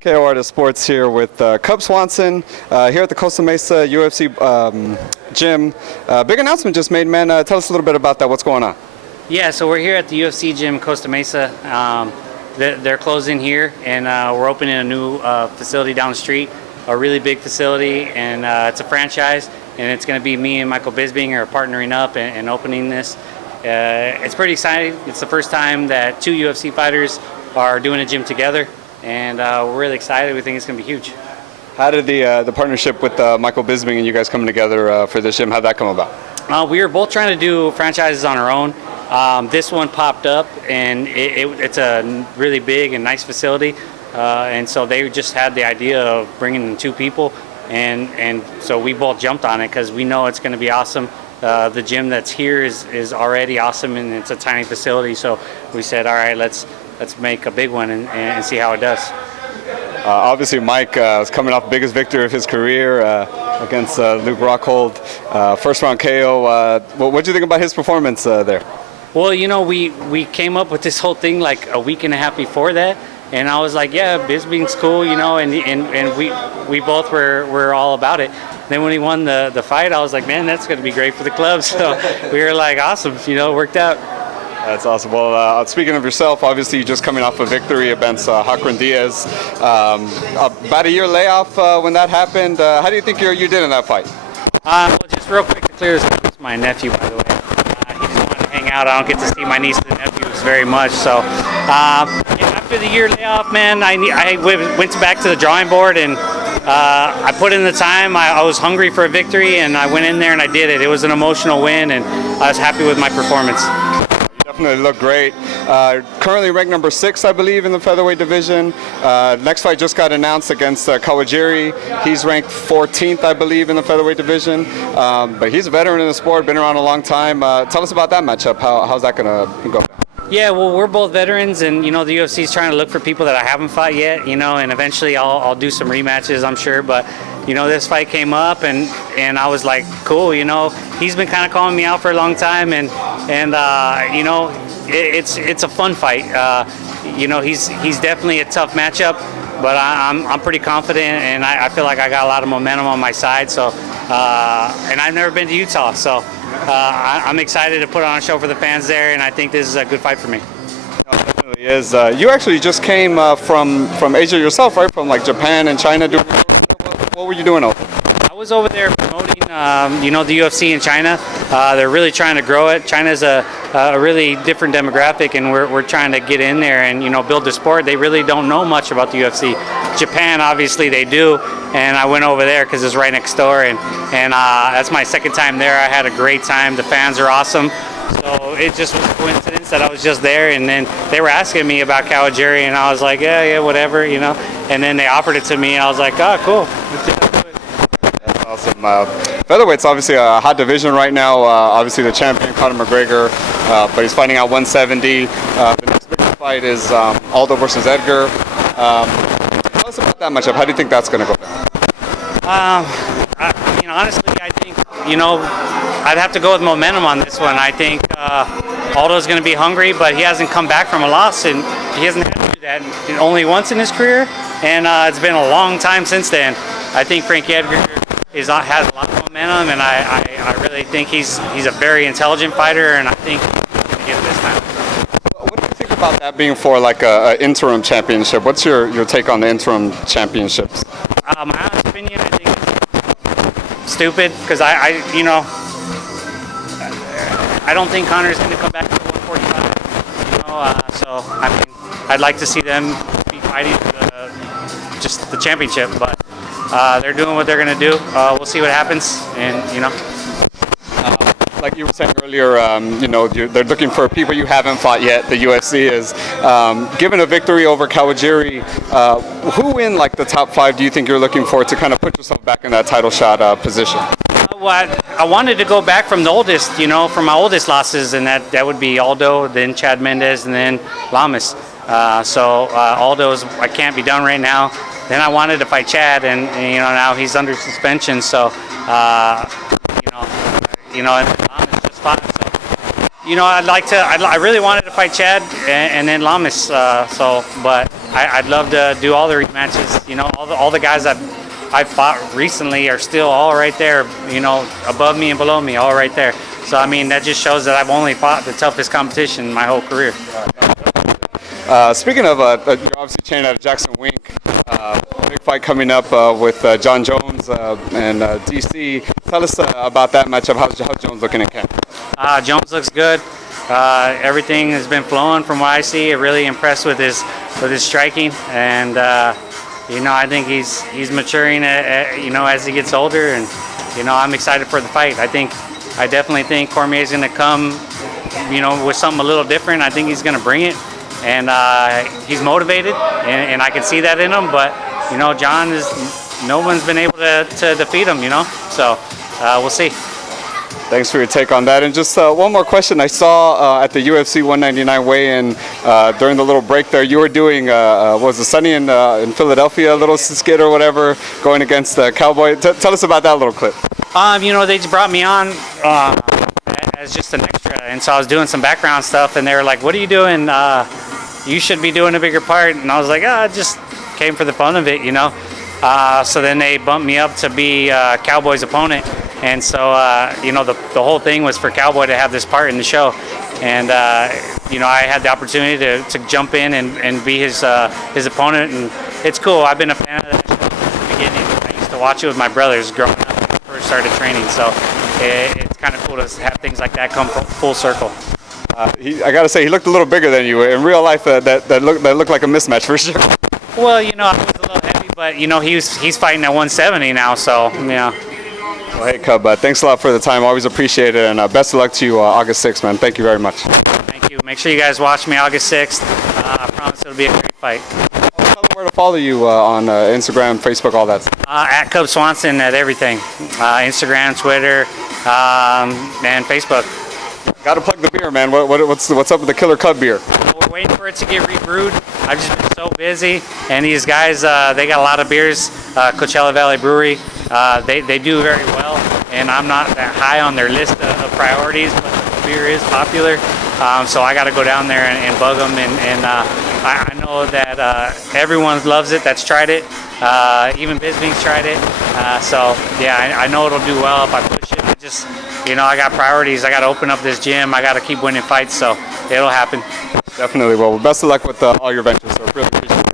KO Artist Sports here with Cub Swanson here at the Costa Mesa UFC gym. Big announcement just made, man. Tell us a little bit about that. What's going on? Yeah, so we're here at the UFC gym, Costa Mesa. They're closing here, and we're opening a new facility down the street, a really big facility, and it's a franchise, and it's going to be me and Michael Bisping are partnering up and opening this. It's pretty exciting. It's the first time that two UFC fighters are doing a gym together, and we're really excited. We think it's going to be huge. How did the partnership with Michael Bisping and you guys coming together for this gym, how'd that come about? We were both trying to do franchises on our own. This one popped up, and it's a really big and nice facility, and so they just had the idea of bringing in two people, and so we both jumped on it because we know it's going to be awesome. The gym that's here is already awesome, and it's a tiny facility, so we said, all right, let's make a big one and see how it does. Obviously, Mike is coming off the biggest victory of his career against Luke Rockhold, first round KO. What do you think about his performance there? Well, you know, we came up with this whole thing like a week and a half before that, and I was like, yeah, Bisping's cool, you know, and we both were all about it. Then when he won the fight, I was like, man, that's going to be great for the club. So we were like, awesome, you know, it worked out. That's awesome. Well, speaking of yourself, obviously you're just coming off a victory against Hakron Diaz. About a year layoff when that happened. How do you think you did in that fight? Well, just real quick to clear this up, it's my nephew, by the way. He just wanted to hang out. I don't get to see my niece and nephews very much. So after the year layoff, man, I went back to the drawing board, and I put in the time. I was hungry for a victory, and I went in there and I did it. It was an emotional win, and I was happy with my performance. Definitely look great. Currently ranked number 6, I believe, in the featherweight division. Next fight just got announced against Kawajiri. He's ranked 14th, I believe, in the featherweight division. But he's a veteran in the sport, been around a long time. Tell us about that matchup. How's that going to go? Yeah, well, we're both veterans, and you know the UFC is trying to look for people that I haven't fought yet. You know, and eventually I'll do some rematches, I'm sure. But you know, this fight came up, and I was like, cool. You know, he's been kind of calling me out for a long time, and you know, it's a fun fight. You know, he's definitely a tough matchup, but I'm pretty confident, and I feel like I got a lot of momentum on my side. So, and I've never been to Utah, so I'm excited to put on a show for the fans there, and I think this is a good fight for me. No, it definitely is. You actually just came from Asia yourself, right? From like Japan and China. What were you doing over there? I was over there promoting, you know, the UFC in China. They're really trying to grow it. China's a really different demographic, and we're trying to get in there and, you know, build the sport. They really don't know much about the UFC. Japan, obviously, they do, and I went over there because it's right next door, and that's my second time there. I had a great time. The fans are awesome. So it just was a coincidence that I was just there, and then they were asking me about Kawajiri, and I was like, yeah, whatever, you know. And then they offered it to me, and I was like, oh, cool. That's awesome. Featherweight's obviously a hot division right now. Obviously the champion, Conor McGregor, but he's fighting at 170. The next big fight is Aldo versus Edgar. Tell us about that matchup. How do you think that's going to go down? I mean, honestly, I think, you know, I'd have to go with momentum on this one. I think Aldo's going to be hungry, but he hasn't come back from a loss, and he hasn't had to do that only once in his career, and it's been a long time since then. I think Frankie Edgar has a lot of momentum, and I really think he's a very intelligent fighter, and I think he's going to get it this time. What do you think about that being for like an interim championship? What's your take on the interim championships? My honest opinion, I think it's stupid, because you know, I don't think Conor's going to come back to 145. You know, so I mean, I'd like to see them be fighting for just the championship, but they're doing what they're going to do. We'll see what happens, and you know. Like you were saying earlier, you know, they're looking for people you haven't fought yet. The UFC is. Given a victory over Kawajiri, who in like the top 5 do you think you're looking for to kind of put yourself back in that title shot position? Well, I wanted to go back from the oldest, you know, from my oldest losses, and that would be Aldo, then Chad Mendes, and then Lamas. So Aldo's, I can't be done right now. Then I wanted to fight Chad, and you know, now he's under suspension, so you know, and Lamas just fought. So, you know, I really wanted to fight Chad and then Lamas. But I'd love to do all the rematches. You know, all the guys I fought recently are still all right there. You know, above me and below me, all right there. So I mean, that just shows that I've only fought the toughest competition my whole career. Speaking of, you're obviously training out of Jackson Wink. Big fight coming up with John Jones and DC. Tell us about that matchup. How's Jones looking in camp? Jones looks good. Everything has been flowing from what I see. Really impressed with his striking, and you know, I think he's maturing. You know, as he gets older, and you know, I'm excited for the fight. I definitely think Cormier's going to come, you know, with something a little different. I think he's going to bring it, and he's motivated, and I can see that in him. But you know, John no one's been able to defeat him. You know, so we'll see. Thanks for your take on that. And just one more question. I saw at the UFC 199 weigh-in during the little break there, you were doing, was it Sunny in Philadelphia, a little skit or whatever, going against Cowboy. Tell us about that little clip. You know, they just brought me on as just an extra, and so I was doing some background stuff, and they were like, "What are you doing? You should be doing a bigger part." And I was like, "I just came for the fun of it, you know." So then they bumped me up to be Cowboy's opponent. And so, you know, the whole thing was for Cowboy to have this part in the show. And, you know, I had the opportunity to jump in and be his opponent. And it's cool. I've been a fan of that show since the beginning. I used to watch it with my brothers growing up when I first started training. So it's kind of cool to have things like that come full circle. I got to say, he looked a little bigger than you. In real life, that looked like a mismatch for sure. Well, you know, I was a little heavy, but, you know, he's fighting at 170 now. So, yeah. Well, hey, Cub, thanks a lot for the time. Always appreciate it, and best of luck to you August 6th, man. Thank you very much. Thank you. Make sure you guys watch me August 6th. I promise it'll be a great fight. Tell them where to follow you on Instagram, Facebook, all that stuff. At Cub Swanson at everything. Instagram, Twitter, and Facebook. Got to plug the beer, man. What's up with the Killer Cub beer? Well, we're waiting for it to get rebrewed. I've just been so busy, and these guys, they got a lot of beers. Coachella Valley Brewery, they do very well, and I'm not that high on their list of priorities, but the beer is popular, so I got to go down there and bug them, and I know that everyone loves it that's tried it, even Bisbing's tried it, so yeah, I know it'll do well if I push it. I just, you know, I got priorities. I got to open up this gym. I got to keep winning fights, so it'll happen. Definitely. Well, best of luck with all your ventures. So really appreciate it.